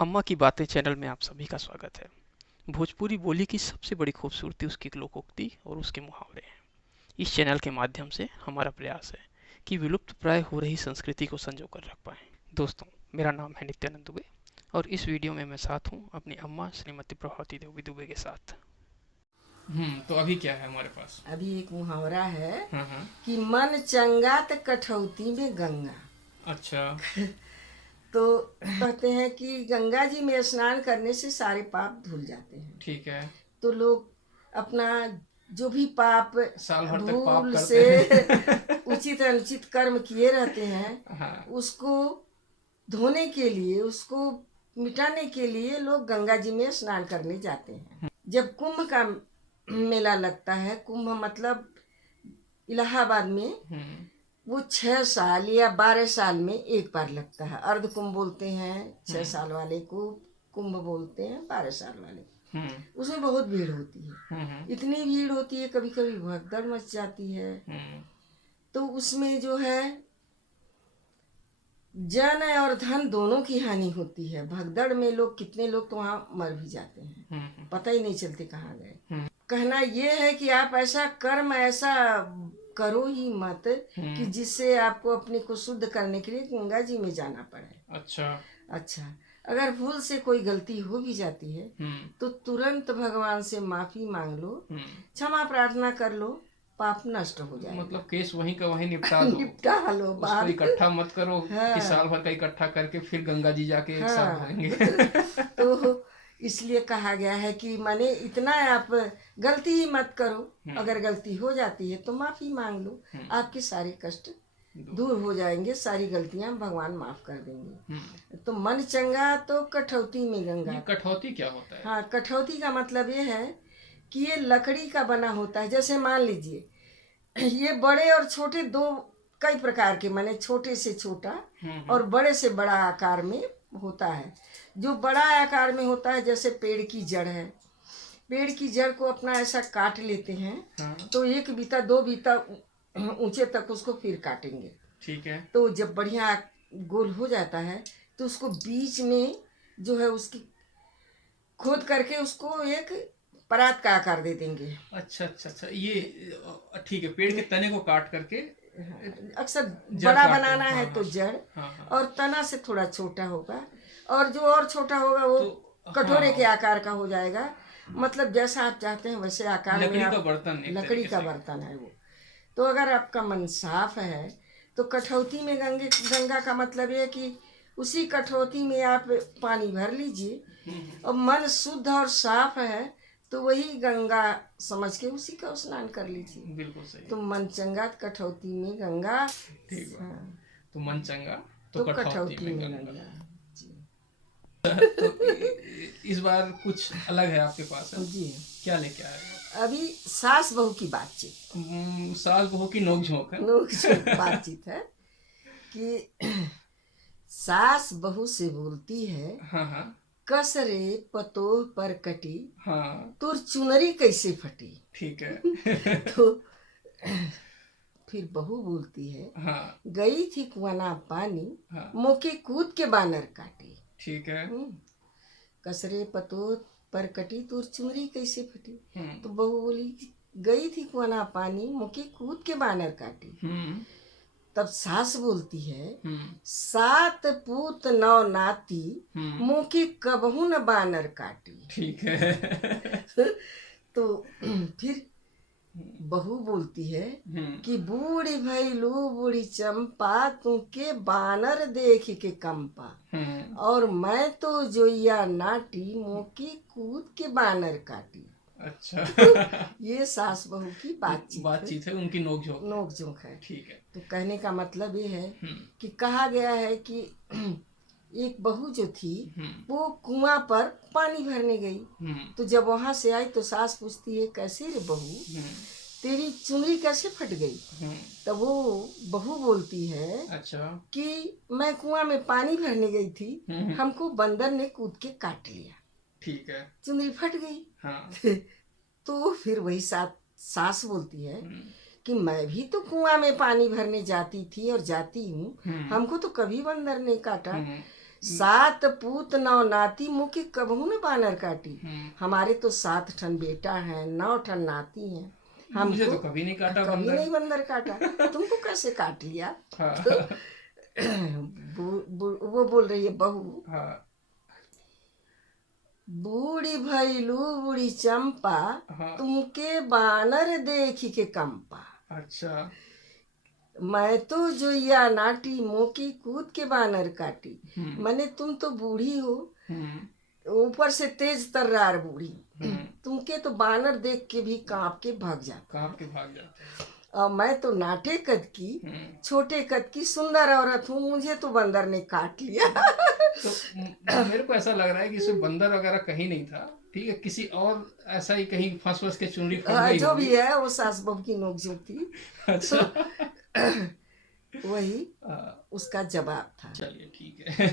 अम्मा की बातें चैनल में आप सभी का स्वागत है। भोजपुरी बोली की सबसे बड़ी खूबसूरती उसकी लोकोक्ति और उसके मुहावरे हैं। इस चैनल के माध्यम से हमारा प्रयास है कि विलुप्त प्राय हो रही संस्कृति को संजो कर रख पाएं। दोस्तों, मेरा नाम है नित्यानंद दुबे और इस वीडियो में मैं साथ हूँ अपनी अम्मा श्रीमती प्रभावती देवी दुबे के साथ। तो अभी क्या है हमारे पास? अभी एक मुहावरा है हाँ हाँ। कि मन चंगा त कठौती में गंगा। अच्छा। तो कहते हैं कि गंगा जी में स्नान करने से सारे पाप धुल जाते हैं। ठीक है। तो लोग अपना जो भी पाप साल भर तक पाप भूल करते से हैं। उचित अनुचित कर्म किए रहते हैं, हाँ। उसको धोने के लिए, उसको मिटाने के लिए लोग गंगा जी में स्नान करने जाते हैं। जब कुंभ का मेला लगता है, कुंभ मतलब इलाहाबाद में, वो 6 साल या 12 साल में एक बार लगता है। अर्ध कुंभ बोलते हैं 6 साल वाले को, कुंभ बोलते हैं 12 साल वाले को। उसमें बहुत भीड़ होती है, इतनी भीड़ होती है, कभी कभी भगदड़ मच जाती है। तो उसमें जो है जन और धन दोनों की हानि होती है। भगदड़ में लोग, कितने लोग तो वहाँ मर भी जाते हैं, पता ही नहीं चलते कहाँ गए। कहना ये है कि आप ऐसा कर्म ऐसा करो ही मत कि जिससे आपको अपने को शुद्ध करने के लिए गंगा जी में जाना पड़े। अच्छा। अच्छा, अगर भूल से कोई गलती हो भी जाती है तो तुरंत भगवान से माफी मांग लो, क्षमा प्रार्थना कर लो, पाप नष्ट हो जाएगा। मतलब केस वहीं का वहीं निपटा दो। निपटा लो, उसको बात इकट्ठा मत करो हाँ। कि साल भर का इकट्ठा करके फिर गंगा जी जाके एक साथ हाँ। भरेंगे। तो इसलिए कहा गया है कि माने इतना आप गलती ही मत करो। अगर गलती हो जाती है तो माफी मांग लो, आपके सारे कष्ट दूर हो जाएंगे, सारी गलतियां भगवान माफ कर देंगे। तो मन चंगा तो कठौती में गंगा। ये कठौती क्या होता है? हाँ, कठौती का मतलब ये है कि ये लकड़ी का बना होता है। जैसे मान लीजिए ये बड़े और छोटे दो कई प्रकार के, माने छोटे से छोटा और बड़े से बड़ा आकार में होता है। जो बड़ा आकार में होता है, जैसे पेड़ की जड़ है, पेड़ की जड़ को अपना ऐसा काट लेते हैं तो 1 बीता 2 बीता ऊंचे तक उसको फिर काटेंगे। ठीक है। तो जब बढ़िया गोल हो जाता है तो उसको बीच में जो है उसकी खोद करके उसको एक परात का आकार दे देंगे। अच्छा अच्छा अच्छा, ये ठीक है, पेड़ के तने को काट करके अक्सर जड़ बड़ा काटते हैं। बनाना है हाँ तो हाँ जड़, हाँ हाँ। और तना से थोड़ा छोटा होगा, और जो और छोटा होगा वो तो कटोरे के हाँ, आकार का हो जाएगा। मतलब जैसा आप चाहते हैं वैसे आकार में लकड़ी का आप, बर्तन एक लकड़ी तरीके का से। बर्तन है वो। तो अगर आपका मन साफ है तो कठौती में गंगा का मतलब ये है कि उसी कठौती में आप पानी भर लीजिए, और मन शुद्ध और साफ है तो वही गंगा समझ के उसी का स्नान कर लीजिए। बिल्कुल सही। तो मन चंगा तो कठौती में गंगा। ठीक है। हाँ, तो मन चंगा तो तो कठौती कठौती में में गंगा। गंगा। जी। तो इस बार कुछ अलग है आपके पास, है? जी, क्या लेके आए हो? अभी सास बहू की बातचीत, सास बहू की नोक-झोंक है। लोग बातचीत है कि सास बहू से बोलती है, हाँ हाँ कस रे पतोह पर कटी, हाँ। तुर चुनरी कैसे फटी। ठीक है। तो फिर बहू बोलती है, हाँ गई थी कुआना पानी, हाँ। मोके कूद के बानर काटी। ठीक है। कसरे पतोह पर कटी, तुर चुनरी कैसे फटी। हम्म तो बहू बोली, गई थी कुआना पानी, मुके कूद के बानर काटी। हम्म तब सास बोलती है, हम्म 7 पूत 9 नाती, मुके कबहू न बानर काटी। ठीक है। तो फिर बहू बोलती है कि बूढ़ी भैलू बूढ़ी चंपा, तुके बानर देख के कंपा, और मैं तो जोइया नाटी, मोकी कूद के बानर काटी। अच्छा। ये सास बहू की बातचीत है, उनकी नोक-झोंक है। नोक-झोंक है। ठीक है। तो कहने का मतलब ये है कि कहा गया है कि एक बहू जो थी वो कुआं पर पानी भरने गई। तो जब वहां से आई तो सास पूछती है, कैसे रे बहू, तेरी चुनरी कैसे फट गई। तब वो बहू बोलती है, अच्छा। कि मैं कुआं में पानी भरने गई थी, हमको बंदर ने कूद के काट लिया, ठीक है। चुनरी फट गई। हाँ। तो फिर वही सास बोलती है कि मैं भी तो कुआं में पानी भरने जाती थी और जाती हूँ, हमको तो कभी बंदर ने काटा। सात पूत नौ नाती मुखी कबहू न बानर काटी। हमारे तो 7 ठन बेटा है, 9 ठन नाती हैं, मुझे हमको तो कभी नहीं काटा कभी बंदर। नहीं बंदर काटा, तुमको कैसे काट लिया? हाँ। तो वो बोल रही है बहू, हाँ। बूढ़ी भैलू बूढ़ी चंपा, हाँ। तुमके बानर देखी के कंपा। अच्छा। मैं तो जोइया नाटी, मोकी कूद के बानर काटी। हम्म। मने तुम तो बूढ़ी हो, हम्म। ऊपर से तेज तर्रार बूढ़ी, हम्म। तुमके तो बानर देख के भी कांप के भाग जाता। कांप के भाग जाते हैं। और मैं तो नाटे कद की, छोटे कद की सुंदर औरत हूँ, मुझे तो बंदर ने काट लिया। तो मेरे को ऐसा लग रहा है कि इसमें बंदर वगैरह कहीं नहीं था, ठीक है, किसी और ऐसा ही कहीं फंस फंस के चुनरी फट गई जो भी होगी। है वो सास बहू की नोकझोंक थी। अच्छा। वही हाँ, उसका जवाब था। चलिए ठीक है।